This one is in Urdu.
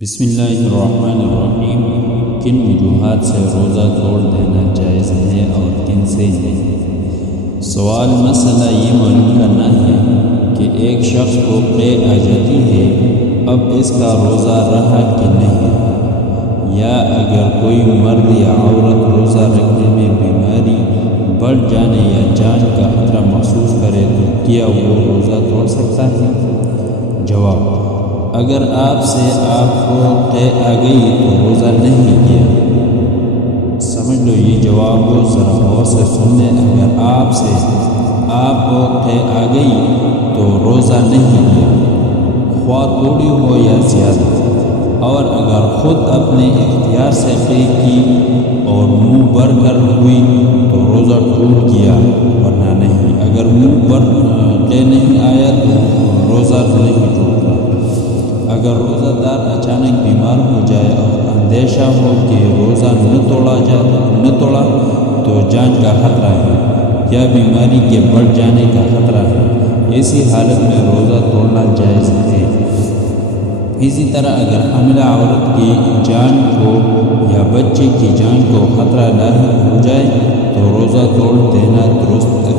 بسم اللہ الرحمن الرحیم۔ کن وجوہات سے روزہ توڑ دینا جائز ہے اور کن سے نہیں؟ سوال مسئلہ یہ معلوم کرنا ہے کہ ایک شخص کو قے آ جاتی ہے، اب اس کا روزہ رہا کہ نہیں، یا اگر کوئی مرد یا عورت روزہ رکھنے میں بیماری بڑھ جانے یا جان کا خطرہ محسوس کرے تو کیا وہ روزہ توڑ سکتا ہے؟ جواب: اگر آپ کو قے آ گئی تو روزہ نہیں کیا۔ سمجھ لو یہ جواب کو ذرا غور سے سن لیں۔ اگر آپ کو قے آ گئی تو روزہ نہیں کیا، خواہ تھوڑی ہو یا زیادہ، اور اگر خود اپنے اختیار سے قے کی اور منہ بھر کر ہوئی تو روزہ ٹوٹ گیا، ورنہ نہیں۔ اگر منہ بھر قے نہیں آیا تو روزہ نہیں ٹوٹتا۔ اگر روزہ دار اچانک بیمار ہو جائے اور اندیشہ ہو کہ روزہ نہ توڑا تو جان کا خطرہ ہے یا بیماری کے بڑھ جانے کا خطرہ ہے، ایسی حالت میں روزہ توڑنا جائز ہے۔ اسی طرح اگر حاملہ عورت کی جان کو یا بچے کی جان کو خطرہ لاحق ہو جائے تو روزہ توڑ دینا درست